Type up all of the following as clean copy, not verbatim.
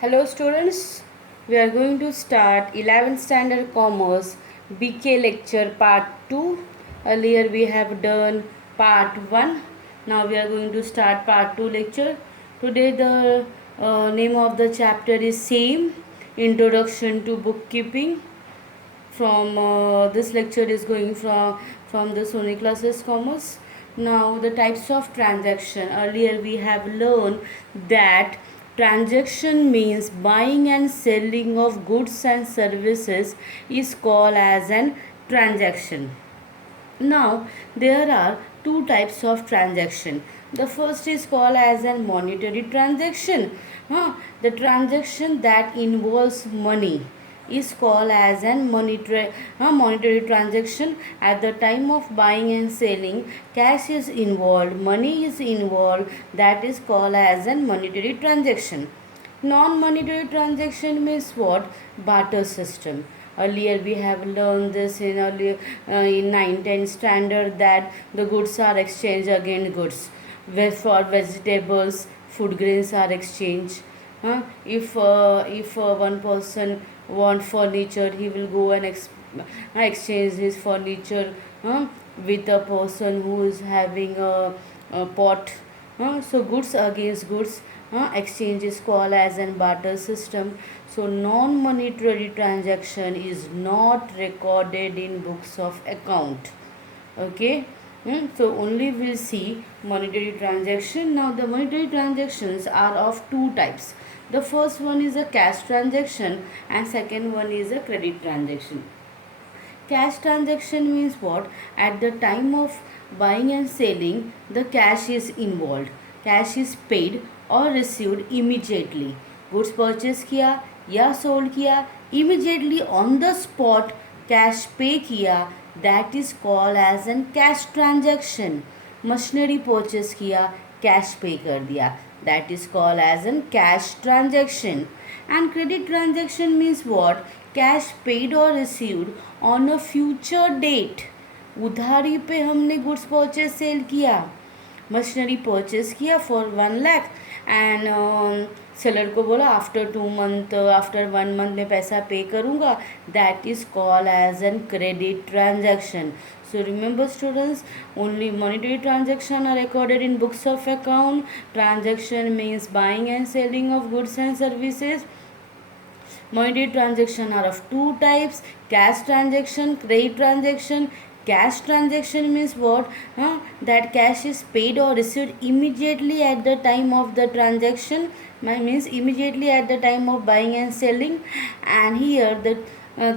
Hello students, we are going to start 11th standard commerce BK lecture part 2. Earlier we have done part 1. Now we are going to start part 2 lecture. Today the name of the chapter is same, Introduction to Bookkeeping. From this lecture is going from the Sony Classes Commerce. Now the types of transaction. Earlier we have learned that transaction means buying and selling of goods and services is called as an transaction. Now there are two types of transaction. The first is called as a monetary transaction. The transaction that involves money is called as a monetary transaction. At the time of buying and selling, cash is involved, money is involved, that is called as a monetary transaction. Non-monetary transaction means what? Barter system. Earlier we have learned this in 9-10 standard that the goods are exchanged against goods. Where for vegetables, food grains are exchanged. If one person want furniture, he will go and exchange his furniture with a person who is having a pot. So goods against goods exchange is called as an barter system. So non-monetary transaction is not recorded in books of account. Okay. So only we'll see monetary transaction. Now the monetary transactions are of two types. The first one is a cash transaction and second one is a credit transaction. Cash transaction means what? At the time of buying and selling, the cash is involved. Cash is paid or received immediately. Goods purchase किया या sold किया, immediately on the spot cash pay किया, that is called as an cash transaction. Machinery purchase किया, cash pay कर दिया, that is called as an cash transaction. And credit transaction means what? Cash paid or received on a future date. उधारी पे हमने goods purchase sale किया, machinery purchase किया for 1 lakh and seller को बोला आफ्टर 2 मंथ आफ्टर 1 मंथ में पैसा pay करूँगा, that is called as an credit transaction. So remember students, only monetary transaction are recorded in books of account. Transaction means buying and selling of goods and services. Monetary transaction are of two types: cash transaction, credit transaction. Cash transaction means what? That cash is paid or received immediately at the time of the transaction. Means immediately at the time of buying and selling. And here the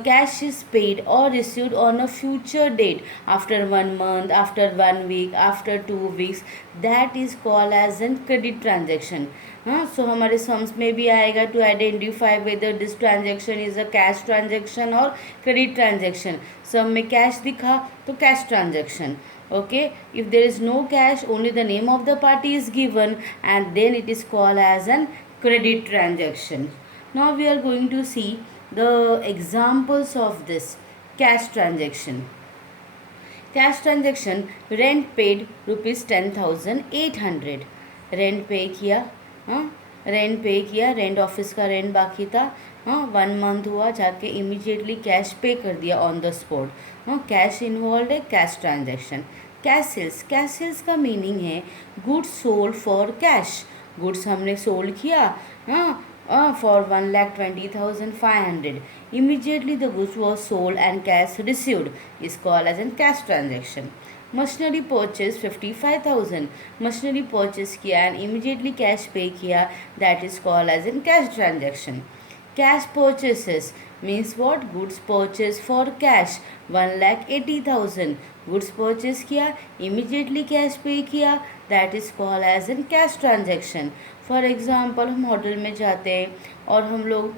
cash is paid or received on a future date, after 1 month, after 1 week, after 2 weeks. That is called as a credit transaction. So हमारे sums में भी आएगा to identify whether this transaction is a cash transaction or credit transaction. सम में cash दिखा तो cash transaction. Okay, if there is no cash, only the name of the party is given and then it is called as an credit transaction. Now we are going to see the examples of this cash transaction. Cash transaction, rent paid rupees 10,800. Rent pay किया, rent pay किया, rent office का rent बाकी था, 1 month हुआ, जाके immediately cash pay कर दिया on the spot. Cash involve है, cash transaction. Cash sales, cash sales का मीनिंग है goods sold for cash. Goods हमने सोल्ड किया for 1,20,500. Immediately the goods was sold and cash received is called as a cash transaction. Machinery purchase 55,000. Machinery purchase किया and immediately cash pay किया, that is called as a cash transaction. Cash purchases means what? Goods purchase for cash 1,80,000. Goods purchase किया, immediately cash pay किया, that is called as a cash transaction. For example हम hotel में जाते हैं और हम लोग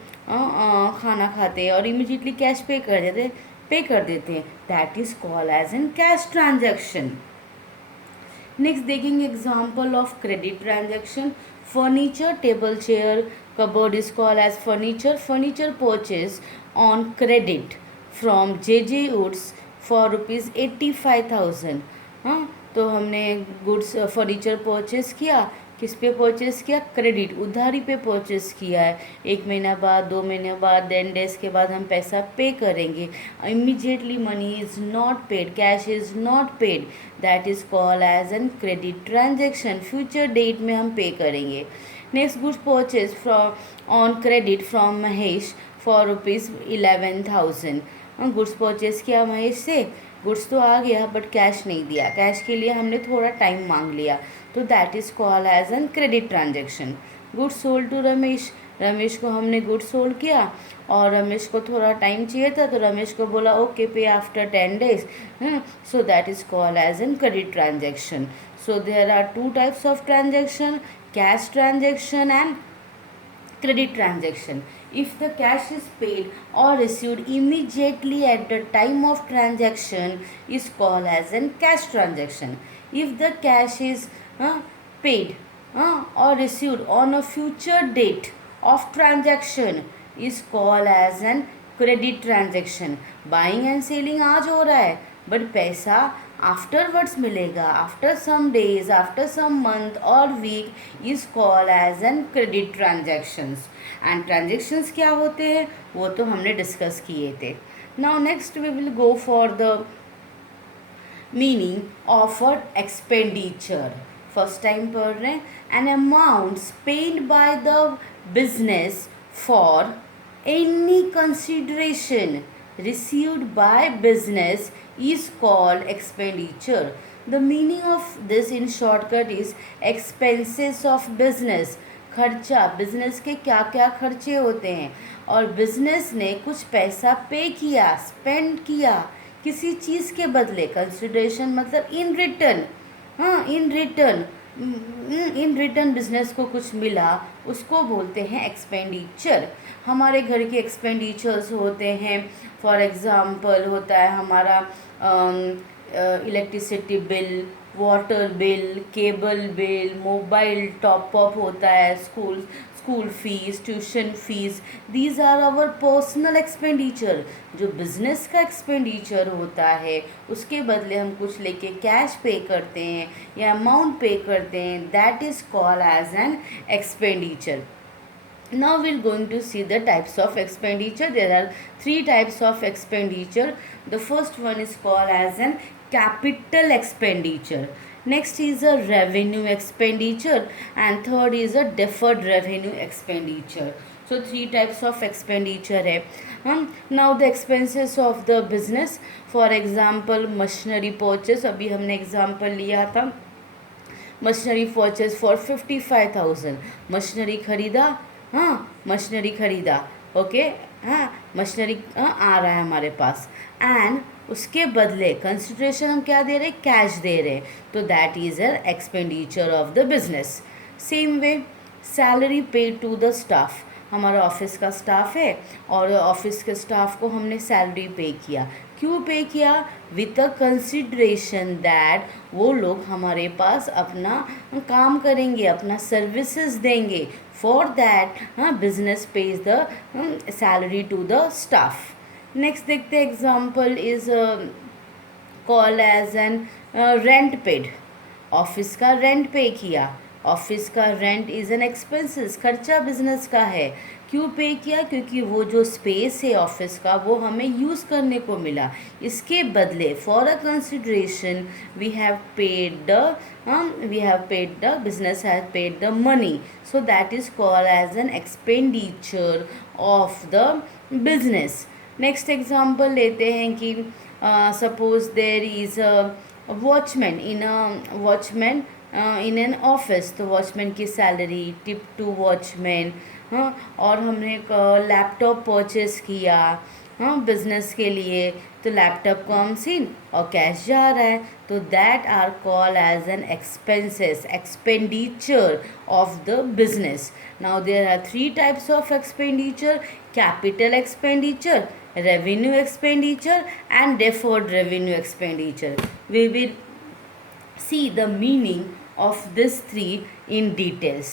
खाना खाते हैं और इमीडिएटली कैश पे कर देते हैं, that is called as an cash transaction. Next देखेंगे example of credit transaction. Furniture, table, chair, cupboard is called as furniture. Furniture purchase on credit from J woods for ₹85,000. तो हमने goods furniture purchase किया, किस पे purchase किया, credit उधारी पे purchase किया है, 1 महीना बाद, 2 महीने बाद, 10 डेज के बाद हम पैसा पे करेंगे. Immediately money is not paid, cash is not paid, that is called as an credit transaction. Future date में हम पे करेंगे. Next, goods purchase from on credit from Mahesh for ₹11,000. Goods purchase किया महेश से, गुड्स तो आ गया but cash नहीं दिया, cash के लिए हमने थोड़ा टाइम मांग लिया, तो that is called as an credit transaction. Goods sold to Ramesh, Ramesh को हमने गुड्स सोल्ड किया और रमेश को थोड़ा टाइम चाहिए था, तो रमेश को बोला okay pay after 10 days. So that is called as an credit transaction. So there are two types of transaction, cash transaction and credit transaction. If the cash is paid or received immediately at the time of transaction is called as an cash transaction. If the cash is paid or received on a future date of transaction is called as an credit transaction. Buying and selling आज हो रहा है but पैसा afterwards मिलेगा, after some days, after some month और week is called as an credit transactions. And transactions क्या होते हैं वो तो हमने डिस्कस किए थे. Now next we will go for the meaning of a expenditure. First time पढ़ रहे हैं. An amount spend by the business for any consideration received by business is called expenditure. The meaning of this in shortcut is expenses of business. खर्चा, business के क्या क्या खर्चे होते हैं और बिजनेस ने कुछ पैसा पे किया, स्पेंड किया किसी चीज़ के बदले. कंसिडरेशन मतलब in return, in return business को कुछ मिला, उसको बोलते हैं एक्सपेंडिचर. हमारे घर के एक्सपेंडिचर्स होते हैं, फॉर एग्ज़ाम्पल होता है हमारा electricity bill, water bill, cable bill, mobile top up होता है, school fees, tuition fees. These are our personal expenditure. जो बिजनेस का एक्सपेंडिचर होता है उसके बदले हम कुछ लेके कैश पे करते हैं या अमाउंट पे करते हैं, that is called as an expenditure. Now we're going to see the types of expenditure. There are 3 types of expenditure. The first one is called as an capital expenditure. Next is a revenue expenditure and third is a deferred revenue expenditure. So 3 types of expenditure है. Now the expenses of the business, for example machinery purchase. अभी हमने example लिया था machinery purchase for 55,000. Machinery खरीदा, machinery खरीदा, okay, machinery आ रहा है हमारे पास एंड उसके बदले कंसिडरेशन हम क्या दे रहे हैं, कैश दे रहे हैं, तो that is a expenditure of the business. Same way salary paid to the staff. हमारा ऑफिस का स्टाफ है और ऑफिस के स्टाफ को हमने सैलरी पे किया. क्यों पे किया, विथ अ कंसिडरेशन दैट वो लोग हमारे पास अपना काम करेंगे, अपना सर्विसेज देंगे. For that business pays the salary to the staff. Next देखते हैं example is call as an rent paid. Office का रेंट पे किया. ऑफिस का रेंट इज़ एन एक्सपेंसेस, खर्चा बिजनेस का है. क्यों पे किया, क्योंकि वो जो स्पेस है ऑफिस का वो हमें यूज़ करने को मिला. इसके बदले for a consideration we have paid the business has paid the money. So that is called as an expenditure of the business. Next example लेते हैं कि suppose there is a watchman in an office. तो watchman की salary, tip to watchman. और हमने एक laptop purchase किया business के लिए, तो लैपटॉप को हम सीन और कैश जा रहा है, तो that are call as an expenses, expenditure of the business. Now there are 3 types of expenditure: capital expenditure, revenue expenditure and deferred revenue expenditure. We will see the meaning of these 3 in details.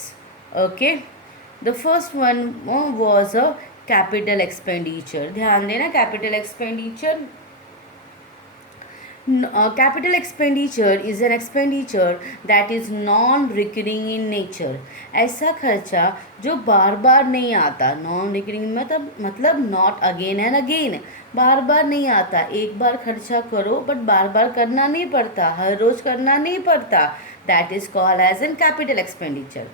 Okay, the first one was a capital expenditure. ध्यान देना, capital expenditure. Capital expenditure is an expenditure that is non-recurring in nature. ऐसा खर्चा जो बार बार नहीं आता, non recurring मतलब not again and again, बार बार नहीं आता, एक बार खर्चा करो बट बार बार करना नहीं पड़ता, हर रोज करना नहीं पड़ता, that is called as an capital expenditure.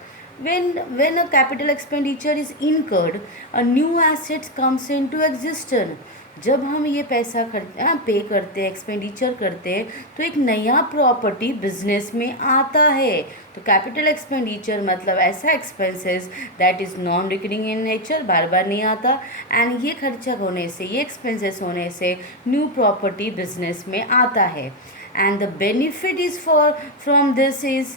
When a capital expenditure is incurred, a new asset comes into existence. जब हम ये पैसा पे करते हैं, एक्सपेंडिचर करते हैं, तो एक नया प्रॉपर्टी बिजनेस में आता है. तो कैपिटल एक्सपेंडिचर मतलब ऐसा expenses that is non recurring in nature, बार बार नहीं आता, एंड ये खर्चा होने से, ये एक्सपेंसेस होने से न्यू प्रॉपर्टी बिजनेस में आता है. And the benefit is from this is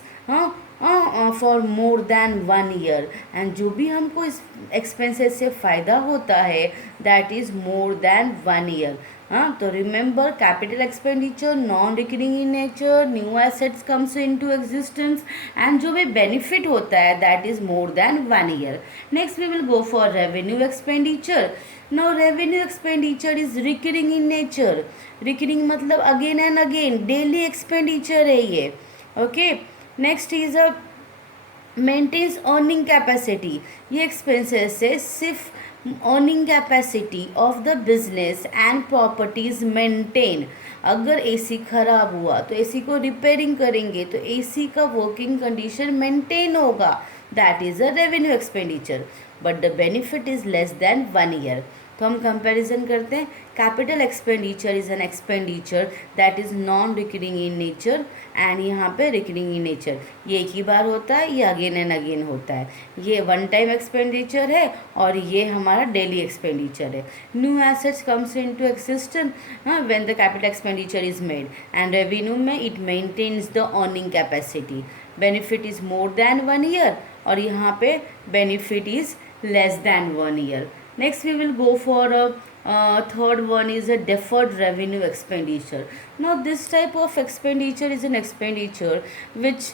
for more than 1 year. And जो भी हमको इस एक्सपेंसेस से फ़ायदा होता है that is more than 1 year. तो remember, capital expenditure non recurring in nature, new assets comes into existence, and जो भी बेनिफिट होता है that is more than 1 year. Next we will go for revenue expenditure. Now revenue expenditure is recurring in nature. Recurring मतलब again and again, daily expenditure है ये. Okay. Next is a maintenance earning capacity. ये expenses से सिर्फ earning capacity of the business and properties maintain. अगर AC खराब हुआ तो एसी को रिपेयरिंग करेंगे तो एसी का वर्किंग कंडीशन मेंटेन होगा, that is a revenue expenditure, but the benefit is less than 1 year. तो हम कंपैरिजन करते हैं. Capital expenditure is an expenditure that is non recurring in nature, and यहाँ पे रिकरिंग इन नेचर, ये एक ही बार होता है, ये अगेन एंड अगेन होता है. ये वन टाइम एक्सपेंडिचर है और ये हमारा डेली एक्सपेंडिचर है. New assets comes into existence when the capital expenditure is made, and revenue में it maintains the earning capacity. Benefit is more than 1 year और यहाँ पे benefit is less than 1 year. Next we will go for third one is a deferred revenue expenditure. Now this type of expenditure is an expenditure which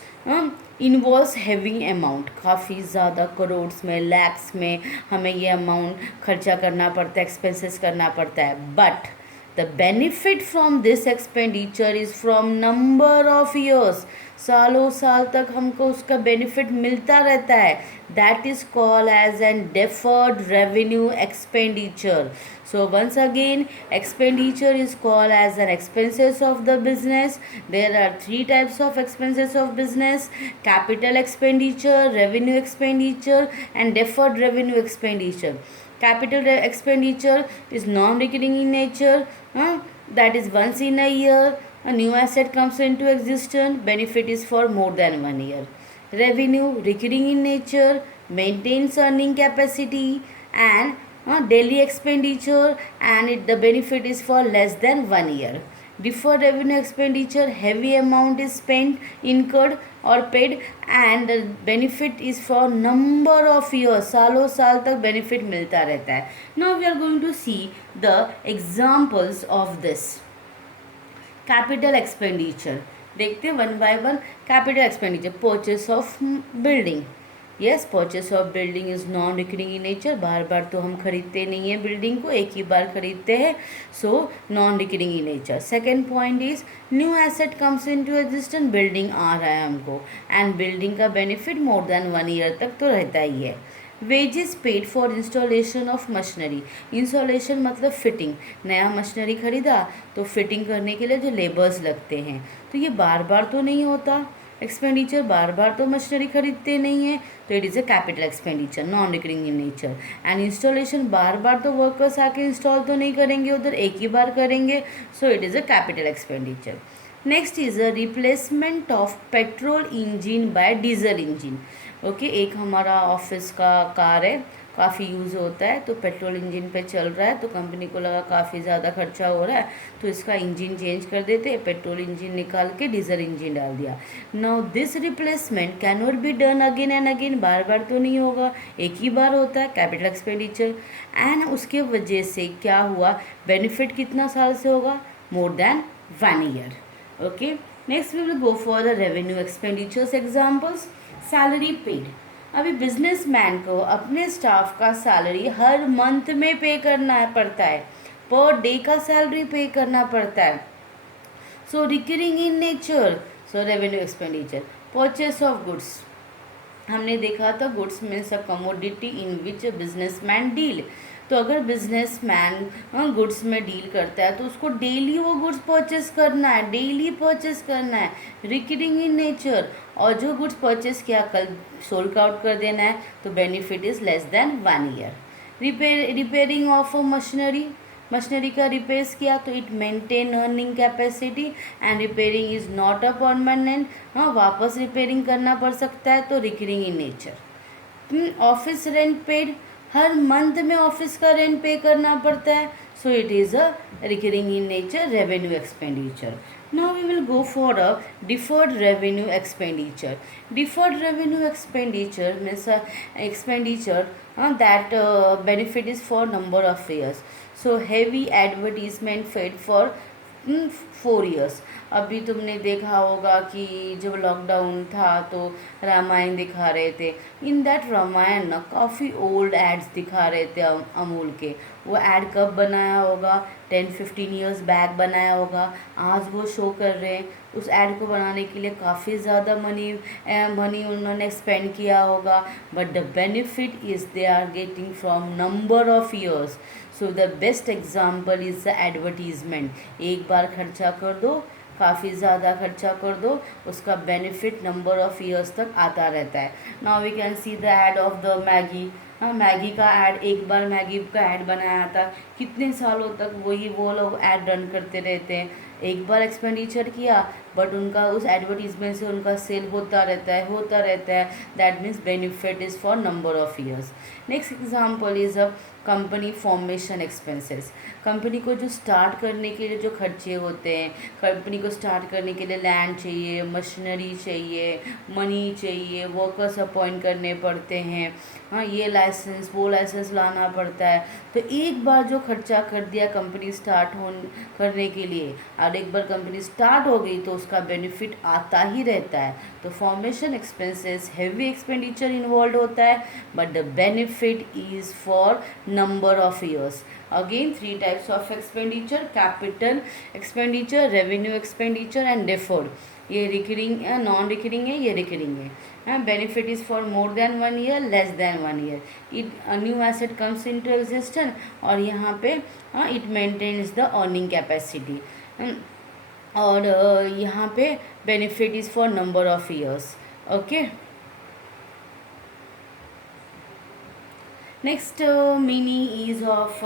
involves heavy amount. काफ़ी ज़्यादा करोड्स में, लैक्स में हमें ये amount खर्चा करना पड़ता है, एक्सपेंसेस करना पड़ता है. But the benefit from this expenditure is from number of years. सालों साल तक हमको उसका बेनिफिट मिलता रहता है. That is called as an deferred revenue expenditure. So once again, expenditure is called as an expenses of the business. There are 3 types of expenses of business: capital expenditure, revenue expenditure, and deferred revenue expenditure. Capital expenditure is non-recurring in nature, that is once in a year. A new asset comes into existence, benefit is for more than 1 year. Revenue recurring in nature, maintains earning capacity, and daily expenditure, and the benefit is for less than 1 year. Deferred revenue expenditure, heavy amount is spent, incurred or paid, and the benefit is for number of years. सालों साल तक benefit मिलता रहता है. Now we are going to see the examples of this capital expenditure. देखते हैं one by one. Capital expenditure, purchase of building. Yes, purchase of building is non recurring in nature. बार बार तो हम खरीदते नहीं हैं बिल्डिंग को, एक ही बार खरीदते हैं, so non recurring in nature. Second point is new asset comes into existence. Building आ रहा है हमको, एंड बिल्डिंग का बेनिफिट मोर देन 1 ईयर तक तो रहता ही है. Wages paid for installation of machinery. Installation मतलब फिटिंग. नया मशीनरी खरीदा तो फिटिंग करने के लिए जो लेबर्स लगते हैं, तो ये बार बार तो नहीं होता एक्सपेंडिचर, बार बार तो मशीनरी खरीदते नहीं हैं, तो it is a capital expenditure non recurring in nature. And installation, बार बार तो वर्कर्स आके इंस्टॉल तो नहीं करेंगे उधर, एक ही बार करेंगे, so it is a capital expenditure. Next is a replacement of petrol engine by diesel engine. Okay, एक हमारा ऑफिस का कार है, काफ़ी यूज़ होता है, तो पेट्रोल इंजन पे चल रहा है, तो कंपनी को लगा काफ़ी ज़्यादा खर्चा हो रहा है, तो इसका इंजन चेंज कर देते हैं, पेट्रोल इंजन निकाल के डीजल इंजन डाल दिया. Now this replacement can not be done again and again. बार बार तो नहीं होगा, एक ही बार होता है, कैपिटल एक्सपेंडिचर. एंड उसके वजह से क्या हुआ, बेनिफिट कितना साल से होगा, more than 1 year. Okay, next we will go for the revenue expenditures examples. Salary paid. अभी बिजनेसमैन को अपने स्टाफ का सैलरी हर मंथ में पे करना पड़ता है, पर डे का सैलरी पे करना पड़ता है. So recurring in nature, so revenue expenditure. Purchase of goods, हमने देखा था goods means a commodity in which businessman deal. तो अगर बिजनेसमैन गुड्स में डील करता है तो उसको डेली वो गुड्स परचेस करना है, डेली परचेस करना है, रिकरिंग इन नेचर। और जो गुड्स परचेस किया कल सोल्ड आउट कर देना है, तो benefit is less than 1 year. Repairing of machinery, machinery का रिपेयर्स किया तो it maintain earning capacity and repairing is not a permanent, हाँ वापस रिपेयरिंग करना पड़ सकता है, तो recurring in nature. Office rent paid, her month में ऑफिस का रेंट पे करना पड़ता है, सो it is a recurring in nature revenue expenditure. Now we will go for a deferred revenue expenditure. Deferred revenue expenditure means expenditure that benefit is for number of years. So heavy advertisement paid for 4 years. अभी तुमने देखा होगा कि जब lockdown था तो रामायण दिखा रहे थे। इन दैट रामायण ना काफ़ी ओल्ड एड्स दिखा रहे थे अमूल के। वो ऐड कब बनाया होगा, 10-15 ईयर्स बैक बनाया होगा, आज वो शो कर रहे हैं। उस ऐड को बनाने के लिए काफ़ी ज़्यादा मनी उन्होंने स्पेंड किया होगा, but the benefit is they are getting from number of years. So the best example is the advertisement. एक बार खर्चा कर दो, काफ़ी ज़्यादा खर्चा कर दो, उसका बेनिफिट नंबर ऑफ़ ईयर्स तक आता रहता है। Now we can see the ad of the Maggi. हाँ, मैगी का ऐड, एक बार मैगी का ऐड बनाया था, कितने सालों तक वो लोग ऐड रन करते रहते हैं। एक बार एक्सपेंडिचर किया, बट उनका उस एडवर्टीजमेंट से उनका सेल होता रहता है। That means benefit is for number of years. Next example is a company formation expenses. Company को जो स्टार्ट करने के लिए जो खर्चे होते हैं, कंपनी को स्टार्ट करने के लिए लैंड चाहिए, मशीनरी चाहिए, मनी चाहिए, वर्कर्स अपॉइंट करने पड़ते हैं, हाँ ये लाइसेंस वो लाइसेंस लाना पड़ता है। तो एक बार जो खर्चा कर दिया कंपनी स्टार्ट करने के लिए, और एक बार कंपनी स्टार्ट हो गई तो उसका बेनिफिट आता ही रहता है। तो formation expenses heavy expenditure involve होता है, but the benefit is for number of years. Again 3 types of expenditure: capital expenditure, revenue expenditure and deferred. ये रिकरिंग नॉन रिकरिंग है, ये रिकरिंग है। Benefit is for more than 1 year, less than 1 year. It new asset comes into existence, और यहाँ पे it maintains the earning capacity. और यहाँ पे benefit is for number of years. Okay, next meaning is of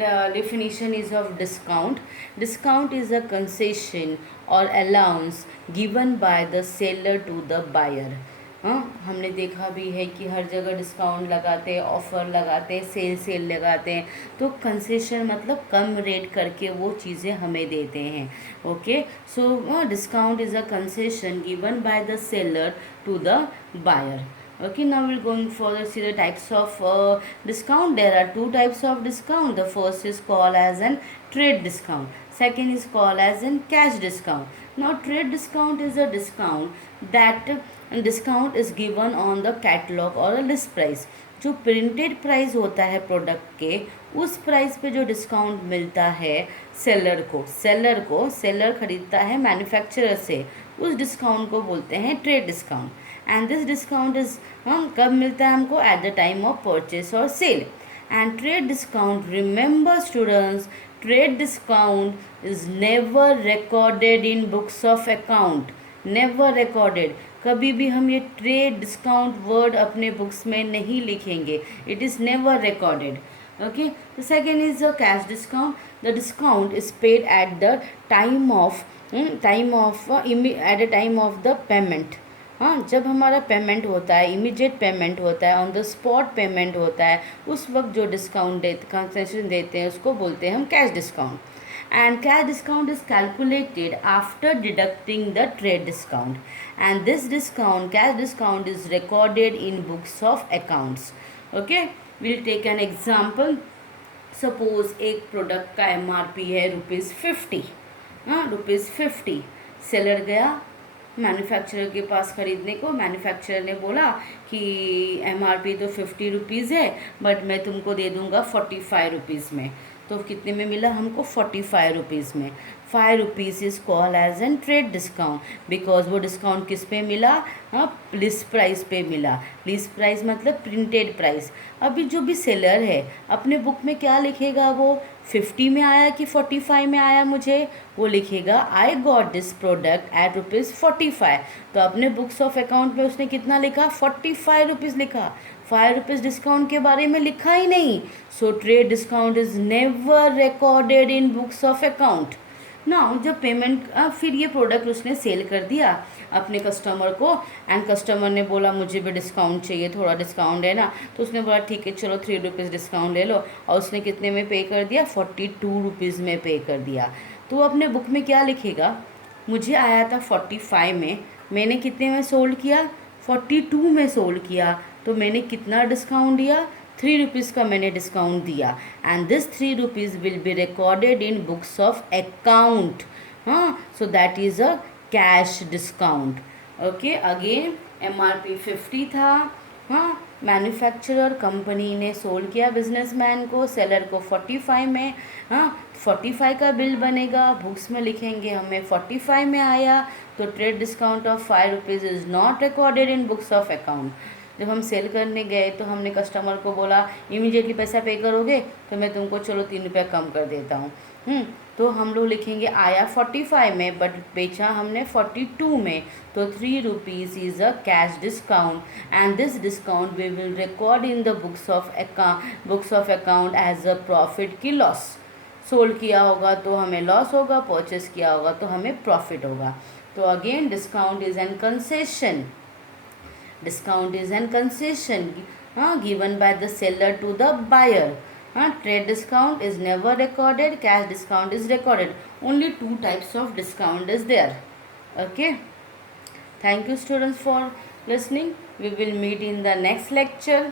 the definition is of discount. Discount is a concession or allowance given by the seller to the buyer. हाँ, हमने देखा भी है कि हर जगह डिस्काउंट लगाते हैं, ऑफ़र लगाते हैं, सेल लगाते हैं। तो कंसेशन मतलब कम रेट करके वो चीज़ें हमें देते हैं। Okay, so discount is a concession given by the seller to the buyer. Okay, now we're going further see the types of discount. There are 2 types of discount. The first is called as an trade discount. Second is called as an cash discount. Now trade discount is a discount that discount is given on the catalog or a list price. जो printed price होता है product के, उस price पे जो discount मिलता है seller खरीदता है मैन्युफैक्चरर से, उस डिस्काउंट को बोलते हैं trade discount. And this discount is कब मिलता है हमको? At the time of purchase और sale. And trade discount, remember students, trade discount is never recorded in books of account, never recorded. कभी भी हम ये ट्रेड डिस्काउंट वर्ड अपने बुक्स में नहीं लिखेंगे, it is never recorded. Okay, the second is the cash discount. The discount is paid at the time of at the time of the payment. हाँ, जब हमारा पेमेंट होता है, इमीडिएट पेमेंट होता है, ऑन द स्पॉट पेमेंट होता है, उस वक्त जो डिस्काउंट कंसेशन देते हैं उसको बोलते हैं हम cash discount. And cash discount is calculated after deducting the trade discount, and this discount, cash discount, is recorded in books of accounts. Okay, we'll take an example. Suppose एक product का MRP है ₹50, हाँ ₹50। Seller गया manufacturer के पास ख़रीदने को, manufacturer ने बोला कि MRP तो ₹50 है, बट मैं तुमको दे दूँगा ₹45 में। तो कितने में मिला हमको 45 रुपीज़ में। 5 rupees is call as an trade discount, because वो डिस्काउंट किस पे मिला, हाँ लिस्ट प्राइस पे मिला। लिस्ट प्राइस मतलब प्रिंटेड प्राइस। अभी जो भी सेलर है अपने बुक में क्या लिखेगा, वो 50 में आया कि 45 में आया, मुझे वो लिखेगा I got this product at ₹45। तो अपने बुक्स ऑफ अकाउंट में उसने कितना लिखा, 45 रुपीज़ लिखा। 5 रुपीज़ डिस्काउंट के बारे में लिखा ही नहीं। So trade discount is never recorded in books of account. ना जब पेमेंट फिर ये प्रोडक्ट उसने सेल कर दिया अपने कस्टमर को, एंड कस्टमर ने बोला मुझे भी डिस्काउंट चाहिए, थोड़ा डिस्काउंट है ना, तो उसने बोला ठीक है चलो 3 रुपीज़ डिस्काउंट ले लो, और उसने कितने में पे कर दिया, 42 रुपीज़ में पे कर दिया। तो वो अपने बुक में क्या लिखेगा, मुझे आया था 45 में, मैंने कितने में सोल्ड किया, 42 में सोल्ड किया, तो मैंने कितना डिस्काउंट दिया, 3 रुपीज़ का मैंने डिस्काउंट दिया, and this 3 rupees will be recorded in books of account. हाँ, so that is a cash discount. Okay, again MRP 50 था। हाँ, मैन्युफैक्चरर कंपनी ने सोल्ड किया बिजनेसमैन को, सेलर को 45 में। हाँ, 45 का बिल बनेगा, बुक्स में लिखेंगे हमें 45 में आया, तो trade discount of 5 rupees is not recorded in books of account. जब हम सेल करने गए तो हमने कस्टमर को बोला इमीडिएटली पैसा पे करोगे तो मैं तुमको चलो 3 रुपया कम कर देता हूँ। तो हम लोग लिखेंगे आया 45 में बट बेचा हमने 42 में, तो 3 rupees is a cash discount, and this discount we will record in the books of account as a profit की लॉस। सोल्ड किया होगा तो हमें लॉस होगा, परचेस किया होगा तो हमें प्रॉफिट होगा। तो again discount is an concession. Discount is an concession given by the seller to the buyer. Trade discount is never recorded, cash discount is recorded. Only 2 types of discount is there. Okay. Thank you students for listening. We will meet in the next lecture.